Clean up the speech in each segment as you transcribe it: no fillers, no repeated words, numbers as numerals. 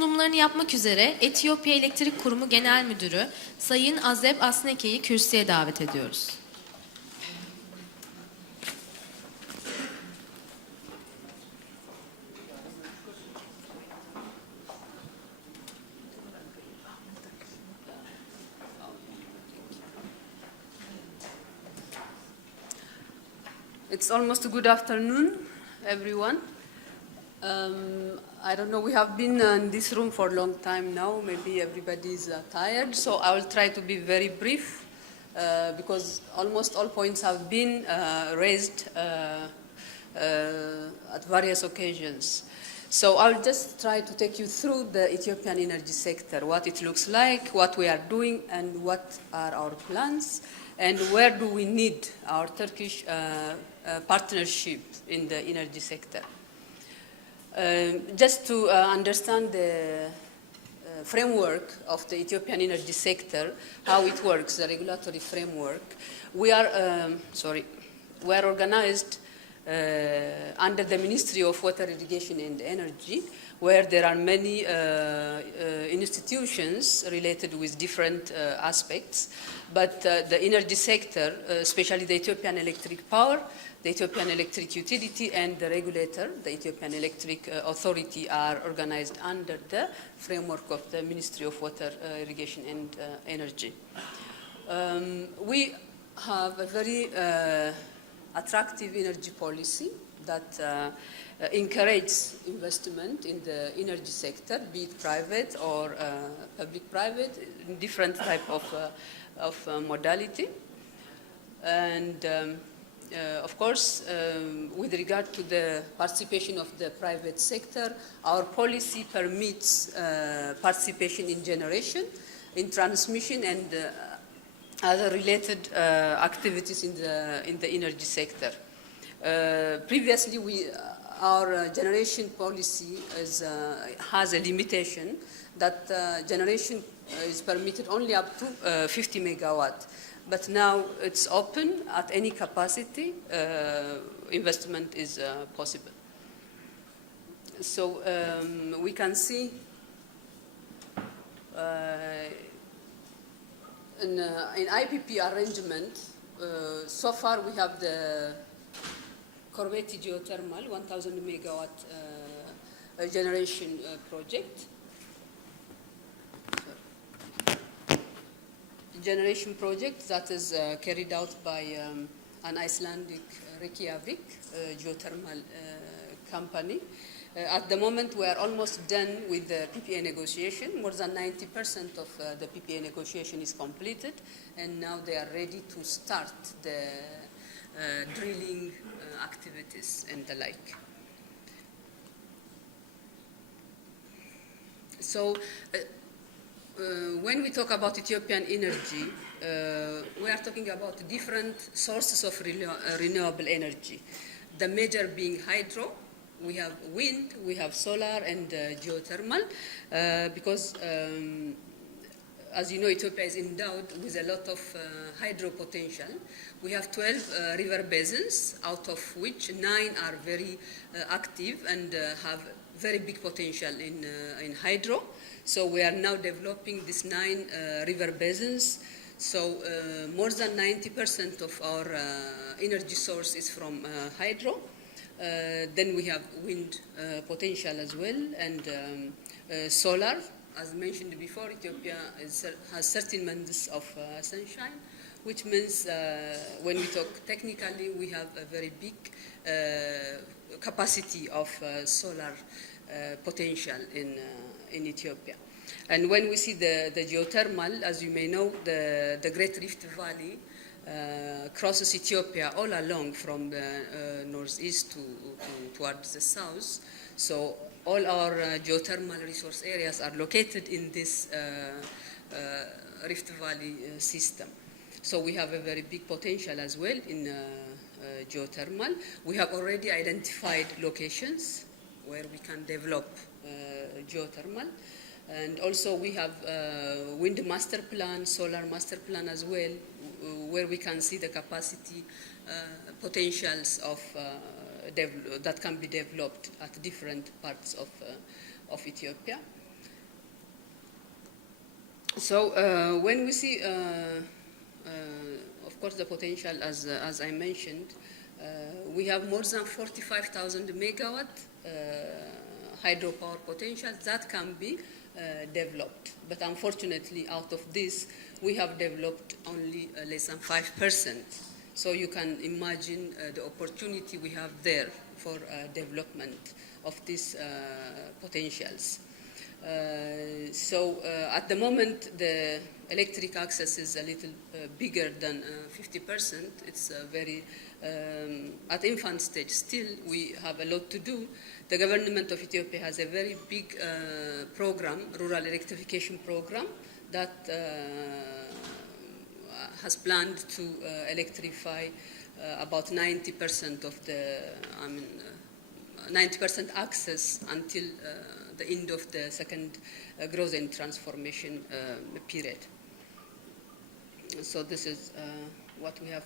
sunumlarını yapmak üzere Etiyopya Elektrik Kurumu Genel Müdürü Sayın Azeb ASNEKE'yi kürsüye davet ediyoruz. It's almost a good afternoon, everyone. I don't know, we have been in this room for a long time now. Maybe everybody is tired, so I will try to be very brief because almost all points have been raised at various occasions. So I'll just try to take you through the Ethiopian energy sector, what it looks like, what we are doing, and what are our plans, and where do we need our Turkish partnership in the energy sector. Just to understand the framework of the Ethiopian energy sector, how it works, the regulatory framework, we are organized under the Ministry of Water, Irrigation and Energy, where there are many institutions related with different aspects. But the energy sector, especially the Ethiopian Electric Power, the Ethiopian Electric Utility, and the regulator, the Ethiopian Electric Authority, are organized under the framework of the Ministry of Water, Irrigation and Energy. We have a very attractive energy policy that encourages investment in the energy sector, be it private or public-private, in different type of modality. And of course, with regard to the participation of the private sector, our policy permits participation in generation, in transmission, and other related activities in the energy sector. Previously, our generation policy has a limitation that generation is permitted only up to 50 megawatt. But now it's open at any capacity, investment is possible. So we can see in IPP arrangement, so far we have the Corvette geothermal 1,000 megawatt generation project. Generation project that is carried out by an Icelandic Reykjavik geothermal company. At the moment, we are almost done with the PPA negotiation. More than 90% of the PPA negotiation is completed, and now they are ready to start the drilling activities and the like. So, when we talk about Ethiopian energy, we are talking about different sources of renewable energy. The major being hydro, we have wind, we have solar, and geothermal, because as you know, Ethiopia is endowed with a lot of hydro potential. We have 12 river basins, out of which 9 are very active and have very big potential in hydro. So we are now developing these 9 river basins. So more than 90% of our energy source is from hydro. Then we have wind potential as well, and solar. As mentioned before, Ethiopia has 13 months of sunshine, which means when we talk technically, we have a very big capacity of solar potential in Ethiopia. And when we see the geothermal, as you may know, the Great Rift Valley crosses Ethiopia all along from the northeast towards the south. So all our geothermal resource areas are located in this Rift Valley system. So we have a very big potential as well in geothermal. We have already identified locations where we can develop geothermal. And also we have wind master plan, solar master plan as well, where we can see the capacity potentials of that can be developed at different parts of Ethiopia. So when we see, of course, the potential, as I mentioned, we have more than 45,000 megawatt hydropower potential that can be developed. But unfortunately, out of this, we have developed only less than 5%. So you can imagine the opportunity we have there for development of these potentials. At the moment, the electric access is a little bigger than 50%. It's very at infant stage. Still, we have a lot to do. The government of Ethiopia has a very big program, rural electrification program, that has planned to electrify about 90% of the, 90% access until the end of the second growth and transformation period. So this is what we have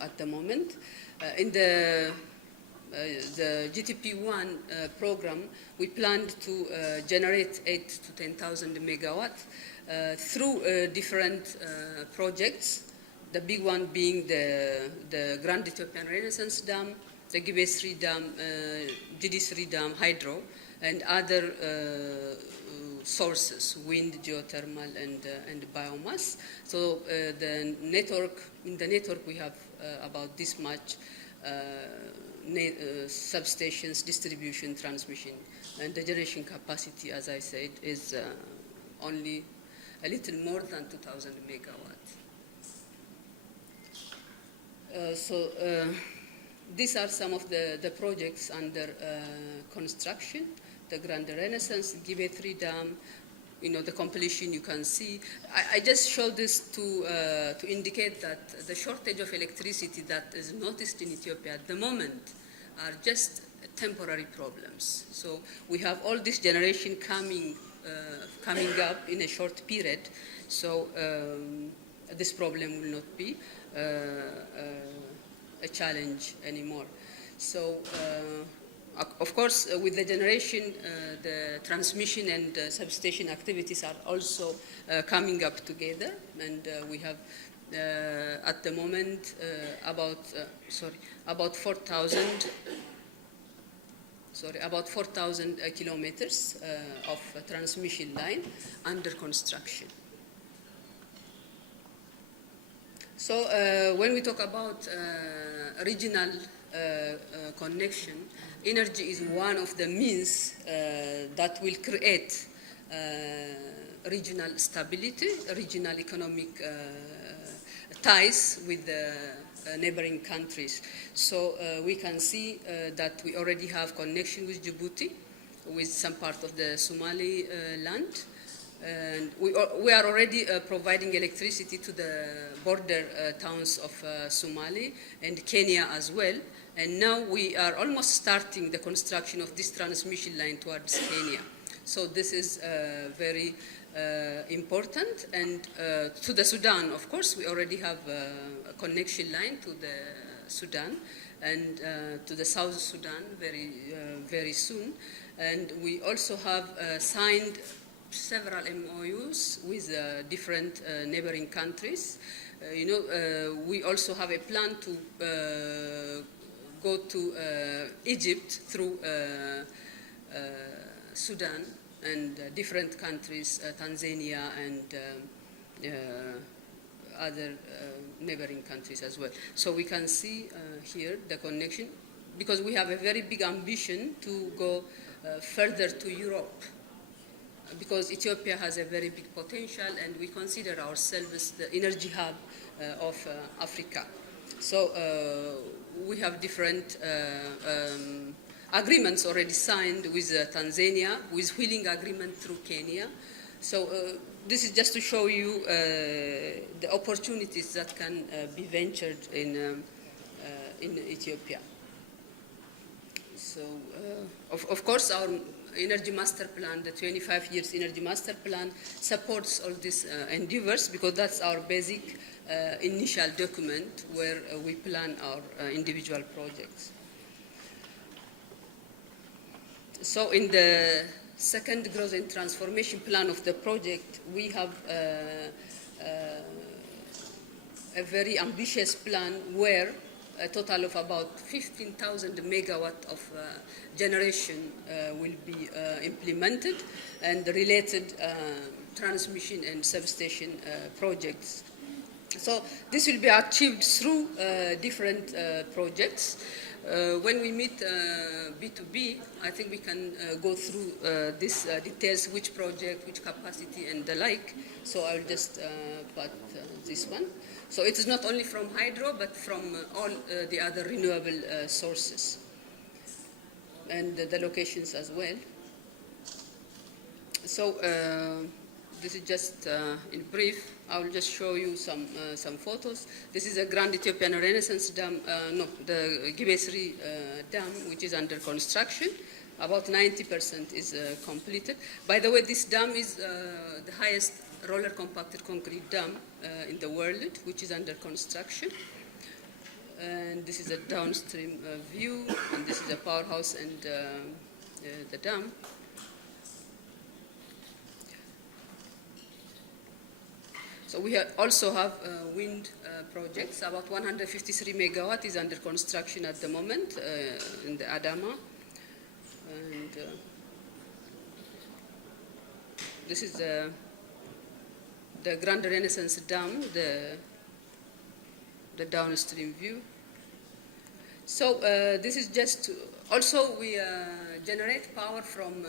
at the moment. In the GTP1 program, we planned to generate 8 to 10,000 megawatt through different projects. The big one being the Grand Ethiopian Renaissance Dam, the Gibe 3 Dam, DD3 Dam, hydro, and other sources, wind, geothermal, and biomass. So in the network we have about this much substations, distribution, transmission, and the generation capacity, as I said, is only a little more than 2,000 megawatts. These are some of the projects under construction. The Grand Renaissance, Gibe 3 Dam, the completion you can see. I just showed this to indicate that the shortage of electricity that is noticed in Ethiopia at the moment are just temporary problems. So we have all this generation coming up in a short period. So this problem will not be a challenge anymore. So, of course, with the generation, the transmission and substation activities are also coming up together, and we have at the moment about 4,000 kilometers of transmission line under construction. So when we talk about regional connection, energy is one of the means that will create regional stability, regional economic ties with the neighboring countries. So we can see that we already have connection with Djibouti, with some part of the Somali land. And we are already providing electricity to the border towns of Somali and Kenya as well. And now we are almost starting the construction of this transmission line towards Kenya. So this is very important. And to the Sudan, of course, we already have a connection line to the Sudan and to the South Sudan very soon. And we also have signed several MOUs with different neighboring countries. We also have a plan to go to Egypt through Sudan and different countries, Tanzania and other neighboring countries as well. So we can see here the connection, because we have a very big ambition to go further to Europe, because Ethiopia has a very big potential and we consider ourselves the energy hub of Africa. So we have different agreements already signed with Tanzania, with wheeling agreement through Kenya. So this is just to show you the opportunities that can be ventured in Ethiopia. So of course our energy master plan, the 25 years energy master plan, supports all these endeavors, because that's our basic initial document where we plan our individual projects. So in the second growth and transformation plan of the project, we have a very ambitious plan where a total of about 15,000 megawatt of generation will be implemented, and related transmission and substation projects. So this will be achieved through different projects. When we meet B2B, I think we can go through these details, which project, which capacity, and the like. So I'll just put this one. So it is not only from hydro, but from all the other renewable sources, and the locations as well. So this is just in brief. I will just show you some photos. This is a Grand Ethiopian Renaissance Dam, the Gibesri Dam, which is under construction. About 90% is completed. By the way, this dam is the highest roller compacted concrete dam in the world, which is under construction. And this is a downstream view, and this is a powerhouse and the dam. So we also have wind projects. About 153 megawatt is under construction at the moment in the Adama. And this is the Grand Renaissance Dam, the downstream view. So this is just, also we generate power from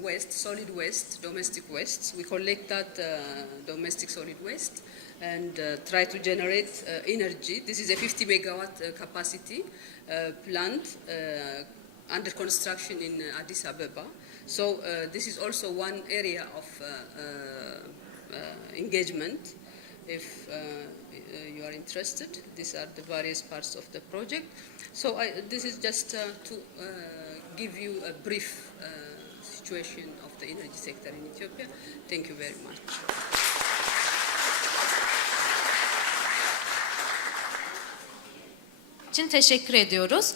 waste, solid waste, domestic waste. We collect that domestic solid waste and try to generate energy. This is a 50 megawatt capacity plant under construction in Addis Ababa. So this is also one area of engagement. If you are interested, these are the various parts of the project. So this is just to give you a brief situation of the energy sector in Ethiopia. Thank you very much. için teşekkür ediyoruz.